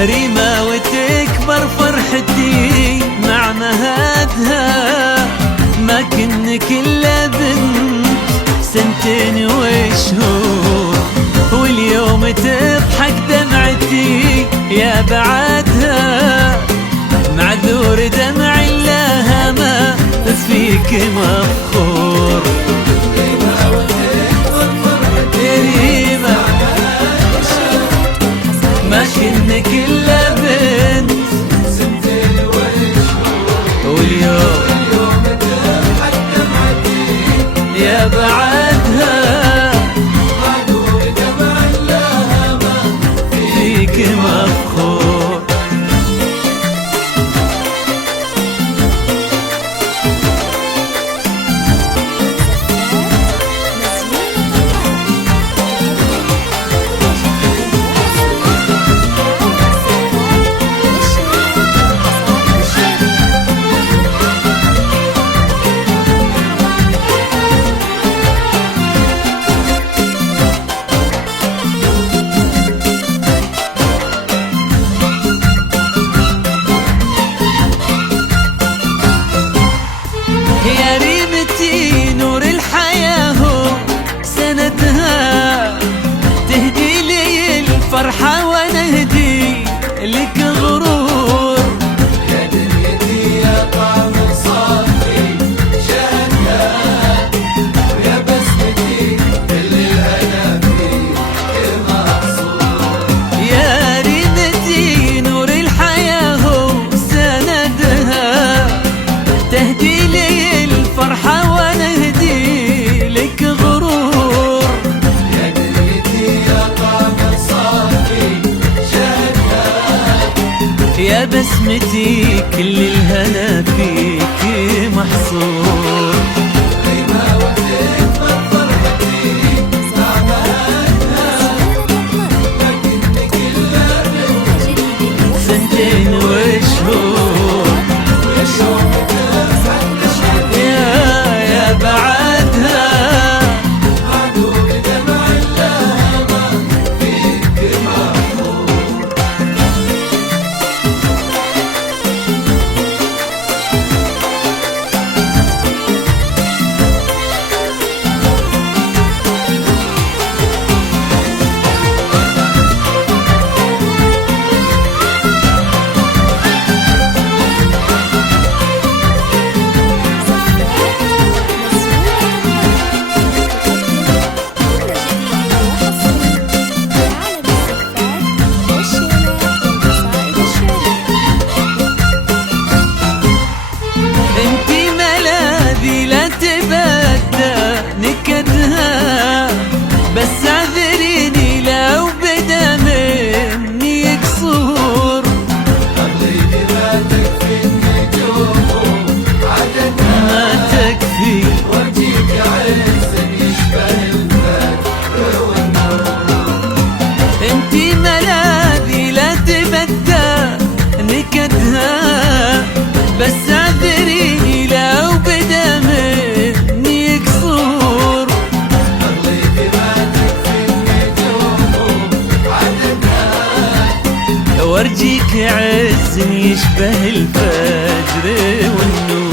ريمة وتكبر فرحتي مع مهادها، ما كنك إلا بنت سنتين وشهور، واليوم تضحك دمعتي يا بعدها، معذور دمع لها ما فيك مفخور. ريمة ما كنك إلا بنت سنتين وشهور، واليوم تضحك دمعتي يا بعدها، معذور دمع لها ما فيك مفخور. يا ريمتي نور الحياة هو سندها، تهدي لي الفرحة وانا اهدي لك غرور. يا دنيتي يا طعم صافي شهدها، ويا بسمتي كل الهنا فيك محصور. يا ريمتي نور الحياة هو سندها، تهدي لي الفرحة وانا اهدي لك غرور. يا دنيتي يا طعم صافي شهدها، يا بسمتي كل الهنا فيك محصور. ريمة وتكبر فرحتي مع مهادها، ما كنك إلا بنت سنتين وشهور، واليوم يا بعدها، معذور دمع لها ما فيك مفخور. انتي ملاذي لا تبدى نكدها، بس اعذريني لو بدا مني قصور. خليني ما تكفي النجوم عددها، ما تكفي وارجيك عز يشبه البدر والنور. انتي ملاذي لا تبدى نكدها، بس اعذريني لو بدا مني قصور. خليكي ما تكفي النجوم عددها، وارجيك عز يشبه الفجر والنور.